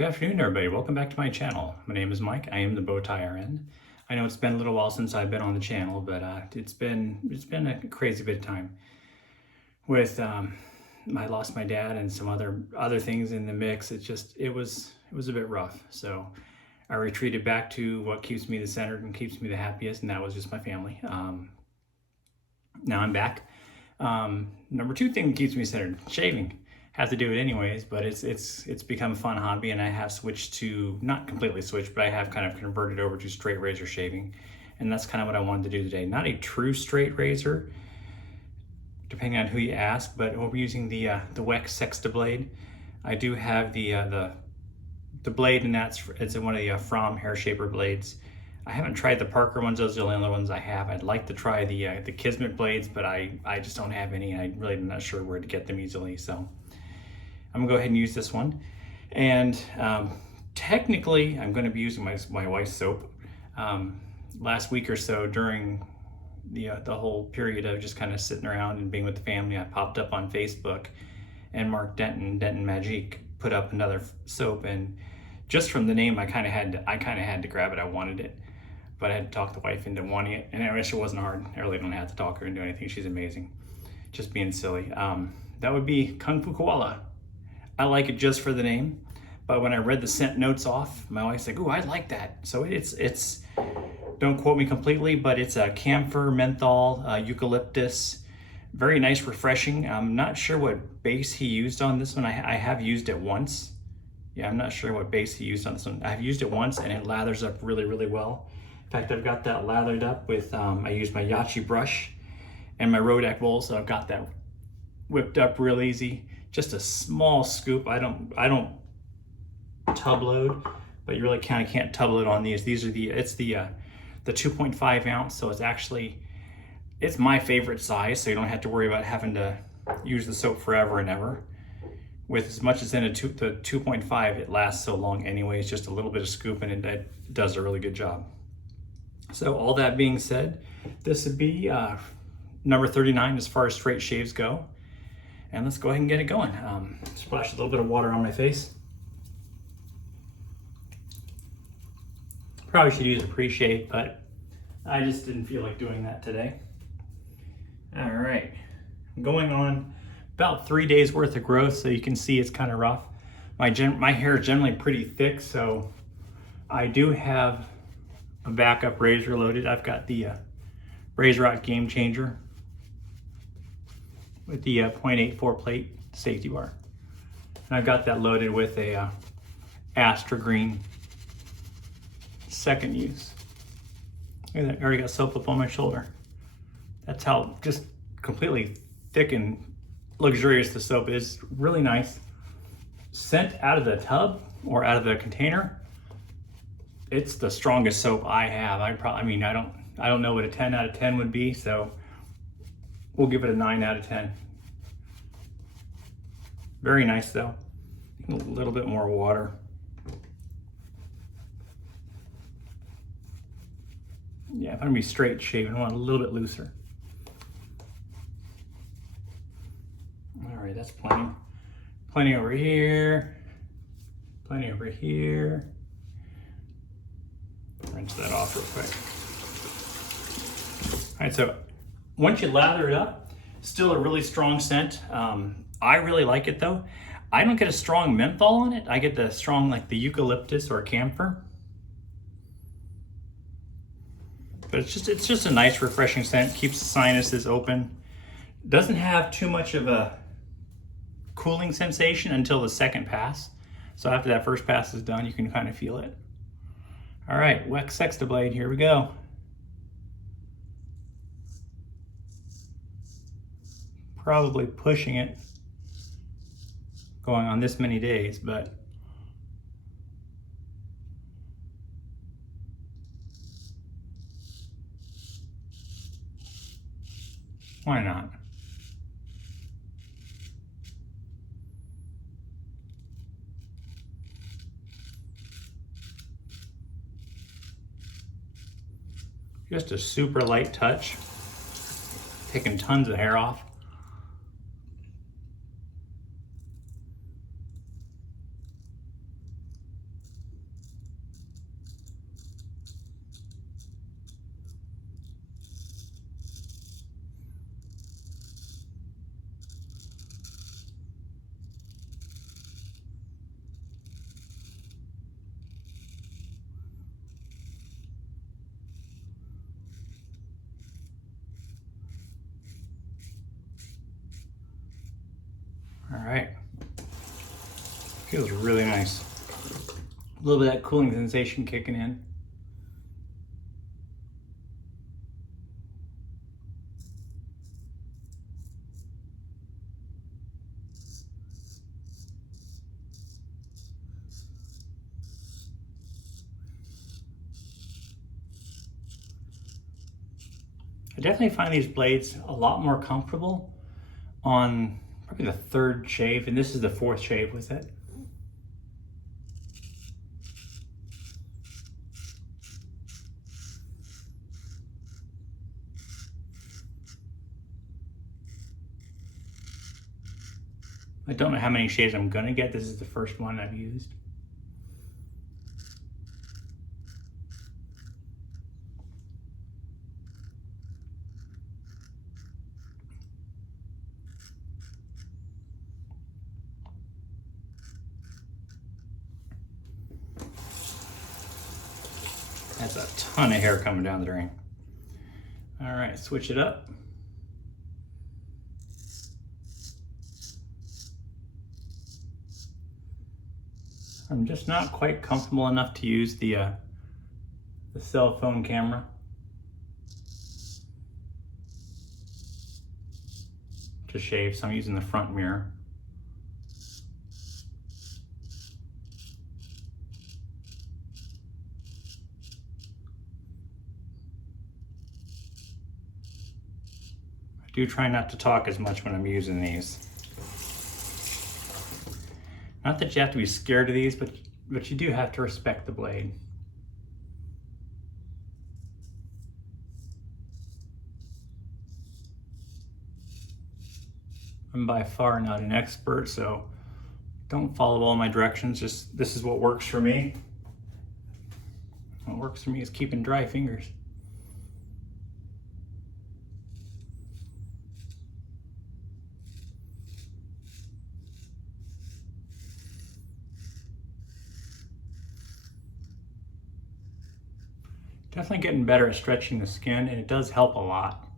Good afternoon, everybody. Welcome back to my channel. My name is Mike. I am the Bowtie RN. I know it's been a little while since I've been on the channel, but it's been a crazy bit of time. With I lost my dad and some other things in the mix. It was a bit rough. So I retreated back to what keeps me centered and keeps me the happiest, and that was just my family. Now I'm back. Number two thing that keeps me centered: shaving. Have to do it anyways, but it's become a fun hobby, and I have switched to, not completely switched, but I have kind of converted over to straight razor shaving, and that's kind of what I wanted to do today. Not a true straight razor, depending on who you ask, but we'll be using the Weck Sextoblade. I do have the blade, and it's one of the From hair shaper blades. I haven't tried the Parker ones; those are the only other ones I have. I'd like to try the Kismet blades, but I just don't have any, and I really am not sure where to get them easily. So I'm gonna go ahead and use this one. And technically, I'm gonna be using my wife's soap. Last week or so, during the whole period of just kind of sitting around and being with the family, I popped up on Facebook, and Denton Majik put up another soap, and just from the name, I kind of had to grab it. I wanted it, but I had to talk the wife into wanting it, and I wish it wasn't hard. I really don't have to talk her into anything. She's amazing. Just being silly. That would be Foo Koala. I like it just for the name, but when I read the scent notes off, my wife's like, "Ooh, I like that." So it's don't quote me completely, but it's a camphor, menthol, eucalyptus. Very nice, refreshing. I'm not sure what base he used on this one. I have used it once. Yeah, I'm not sure what base he used on this one. I've used it once, and it lathers up really, really well. In fact, I've got that lathered up with, I used my Yachi brush and my Rodak bowl, so I've got that whipped up real easy. Just a small scoop. I don't tub load, but you really kind of can't tub load on these. These are it's the 2.5 ounce, so it's my favorite size, so you don't have to worry about having to use the soap forever and ever. With as much as in the 2.5, it lasts so long anyways, just a little bit of scoop, and it does a really good job. So all that being said, this would be number 39 as far as straight shaves go. And let's go ahead and get it going. Splash a little bit of water on my face. Probably should use a pre-shave, but I just didn't feel like doing that today. All right, I'm going on about 3 days worth of growth, so you can see it's kind of rough. My hair is generally pretty thick, so I do have a backup razor loaded. I've got the Razor Rock Game Changer with the 0.84 plate safety bar. And I've got that loaded with a Astra Green second use. Look at that, I already got soap up on my shoulder. That's how just completely thick and luxurious the soap is. Really nice. Scent out of the tub or out of the container, it's the strongest soap I have. I don't know what a 10 out of 10 would be, so we'll give it a 9 out of 10. Very nice though. A little bit more water. Yeah, if I'm gonna be straight shaving, I want a little bit looser. All right, that's plenty. Plenty over here. Plenty over here. Rinse that off real quick. All right, so once you lather it up, still a really strong scent. I really like it though. I don't get a strong menthol on it. I get the strong, like the eucalyptus or camphor. But it's just a nice, refreshing scent. Keeps the sinuses open. Doesn't have too much of a cooling sensation until the second pass. So after that first pass is done, you can kind of feel it. All right, Weck Sextoblade, here we go. Probably pushing it going on this many days, but why not? Just a super light touch, taking tons of hair off. Feels really nice. A little bit of that cooling sensation kicking in. I definitely find these blades a lot more comfortable on probably the third shave, and this is the fourth shave with it. I don't know how many shaves I'm gonna get. This is the first one I've used. That's a ton of hair coming down the drain. All right, switch it up. I'm just not quite comfortable enough to use the cell phone camera. To shave, so I'm using the front mirror. I do try not to talk as much when I'm using these. Not that you have to be scared of these, but you do have to respect the blade. I'm by far not an expert, so don't follow all my directions. Just this is what works for me. What works for me is keeping dry fingers. Definitely getting better at stretching the skin, and it does help a lot.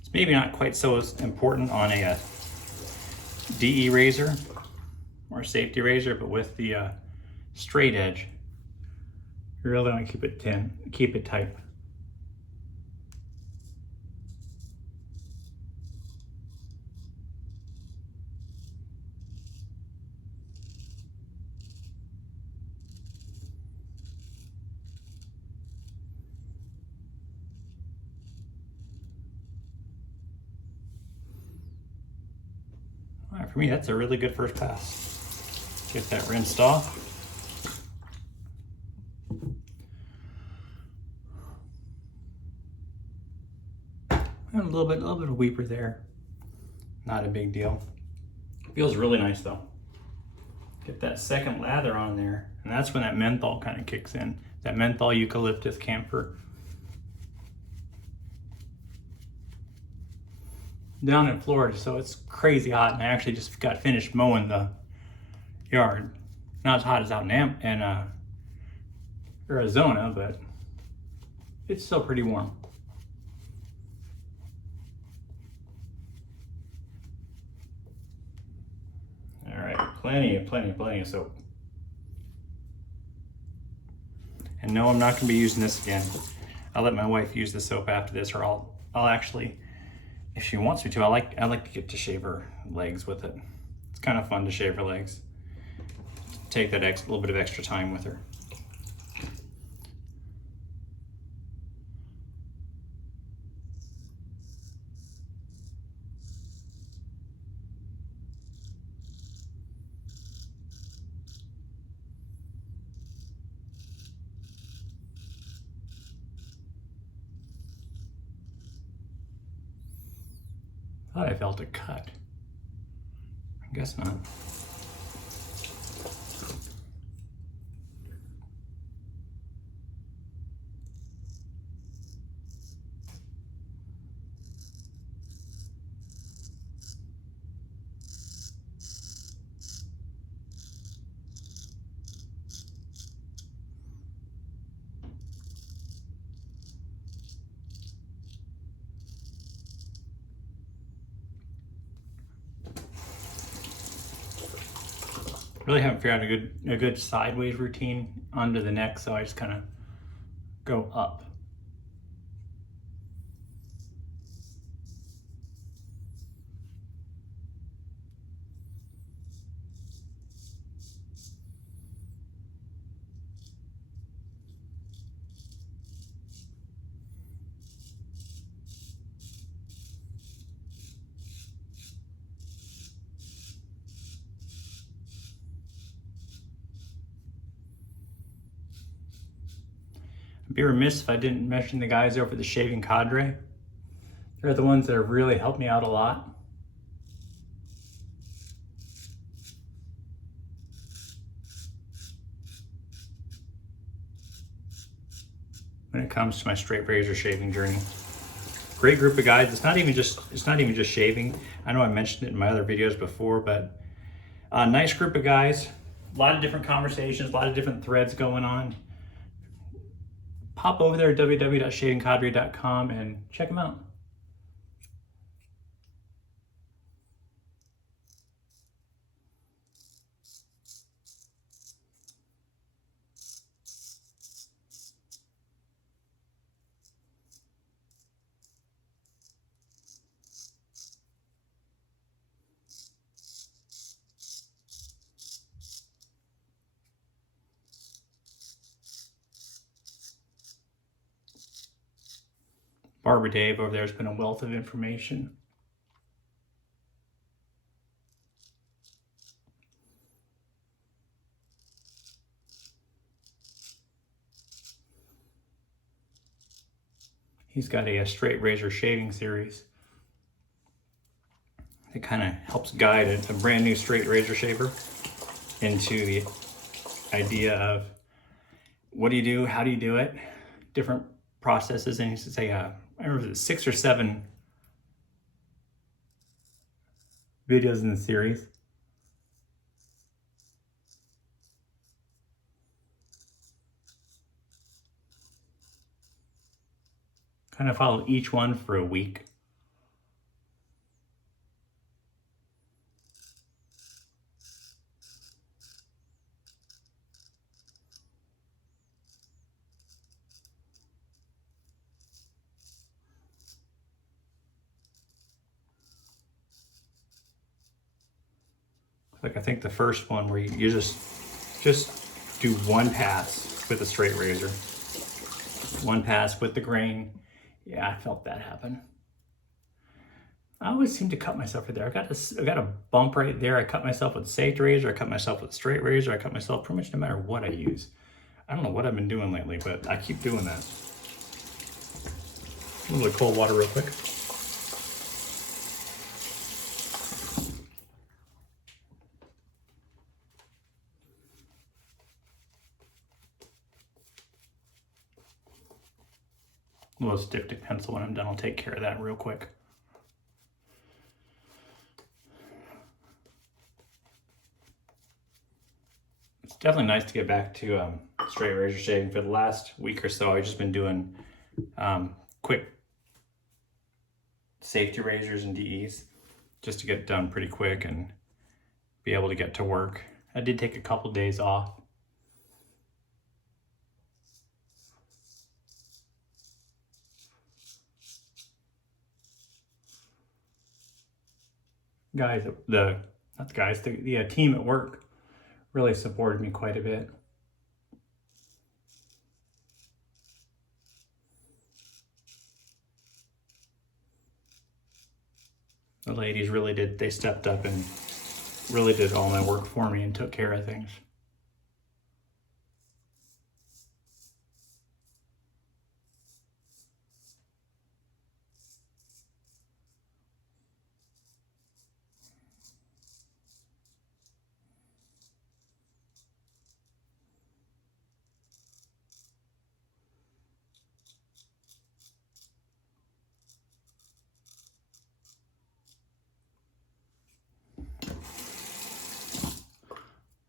It's maybe not quite so important on a DE razor or a safety razor, but with the straight edge, you really want to keep it tight. All right, for me, that's a really good first pass. Get that rinsed off. And a little bit of weeper there. Not a big deal. Feels really nice though. Get that second lather on there, and that's when that menthol kind of kicks in. That menthol, eucalyptus, camphor. Down in Florida, so it's crazy hot, and I actually just got finished mowing the yard. Not as hot as out in Arizona, but it's still pretty warm. All right, plenty of soap. And no, I'm not gonna be using this again. I'll let my wife use the soap after this, or I'll actually, if she wants me to, I like to get to shave her legs with it. It's kind of fun to shave her legs. Take that little bit of extra time with her. Thought I felt a cut. I guess not. Really haven't figured out a good sideways routine under the neck, so I just kind of go up. I'd be remiss if I didn't mention the guys over the Shaving Cadre. They're the ones that have really helped me out a lot. When it comes to my straight razor shaving journey. Great group of guys. It's not even just shaving. I know I mentioned it in my other videos before, but a nice group of guys. A lot of different conversations, a lot of different threads going on. Pop over there at www.shavingcadre.com and check them out. Barber Dave over there has been a wealth of information. He's got a straight razor shaving series. It kind of helps guide a brand new straight razor shaver into the idea of what do you do, how do you do it, different processes. And he used to say, I remember it was 6 or 7 videos in the series. Kind of follow each one for a week. Like I think the first one where you just do one pass with a straight razor, one pass with the grain. Yeah, I felt that happen. I always seem to cut myself right there. I got a bump right there. I cut myself with a safety razor. I cut myself with a straight razor. I cut myself pretty much no matter what I use. I don't know what I've been doing lately, but I keep doing that. A little bit of cold water real quick. A little styptic pencil when I'm done. I'll take care of that real quick. It's definitely nice to get back to straight razor shaving. For the last week or so, I've just been doing quick safety razors and DEs just to get it done pretty quick and be able to get to work. I did take a couple days off. Guys, the team at work really supported me quite a bit. The ladies really did, they stepped up and really did all my work for me and took care of things.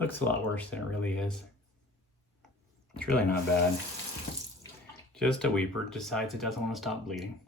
Looks a lot worse than it really is. It's really not bad. Just a weeper decides it doesn't want to stop bleeding.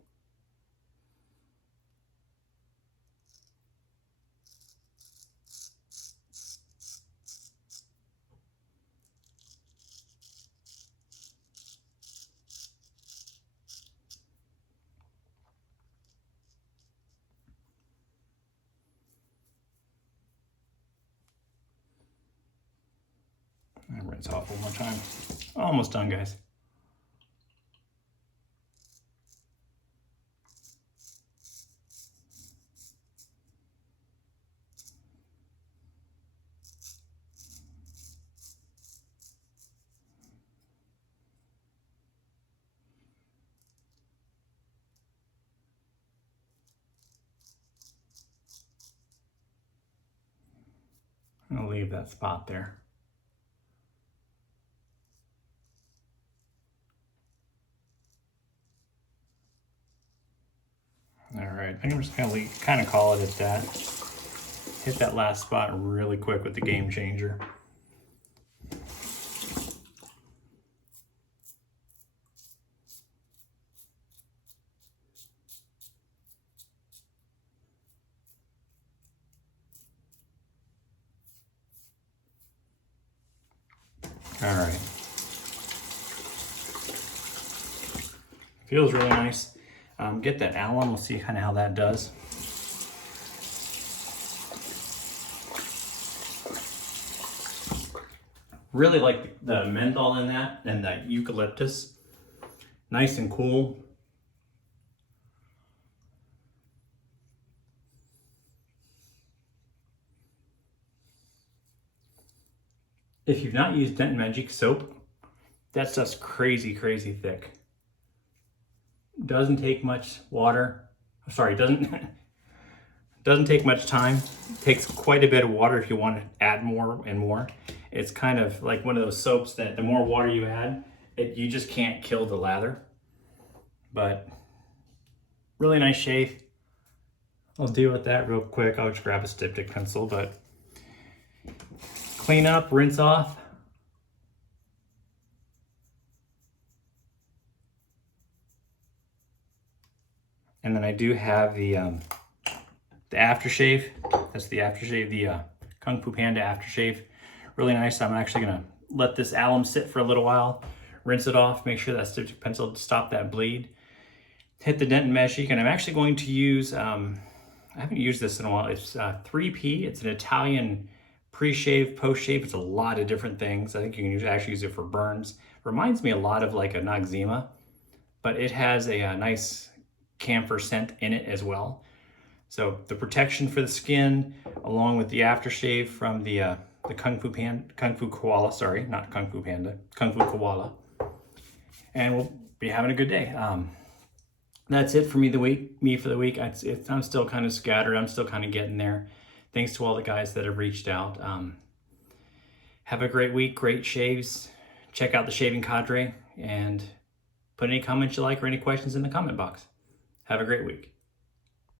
rinse off one more time. Almost done, guys. I'll leave that spot there. All right, I think I'm just gonna kind of call it at that. Hit that last spot really quick with the Game Changer. All right. Feels really nice. Get that alum, we'll see kind of how that does. Really like the menthol in that and the eucalyptus. Nice and cool. If you've not used Denton Majik soap, that stuff's crazy, crazy thick. Doesn't take much water. Sorry, doesn't take much time. Takes quite a bit of water if you want to add more and more. It's kind of like one of those soaps that the more water you add, you just can't kill the lather. But really nice shave. I'll deal with that real quick. I'll just grab a styptic pencil, but clean up, rinse off. And then I do have the aftershave. That's the aftershave, the Kung Fu Panda aftershave. Really nice. I'm actually gonna let this alum sit for a little while, rinse it off, make sure that styptic pencil stop that bleed. Hit the Denton Majik, and I'm actually going to use, I haven't used this in a while. It's 3P. It's an Italian pre-shave, post-shave. It's a lot of different things. I think you can actually use it for burns. Reminds me a lot of like a Noxzema, but it has a nice camphor scent in it as well. So the protection for the skin, along with the aftershave from the Kung Fu Koala, sorry, not Kung Fu Panda, Kung Fu Koala. And we'll be having a good day. That's it for me for the week. I'm still kind of scattered. I'm still kind of getting there. Thanks to all the guys that have reached out. Have a great week, great shaves. Check out the Shaving Cadre and put any comments you like or any questions in the comment box. Have a great week.